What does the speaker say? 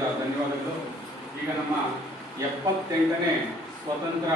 ಧನ್ಯವಾದಗಳು. ಈಗ ನಮ್ಮ ಎಪ್ಪತ್ತೆಂಟನೇ ಸ್ವತಂತ್ರ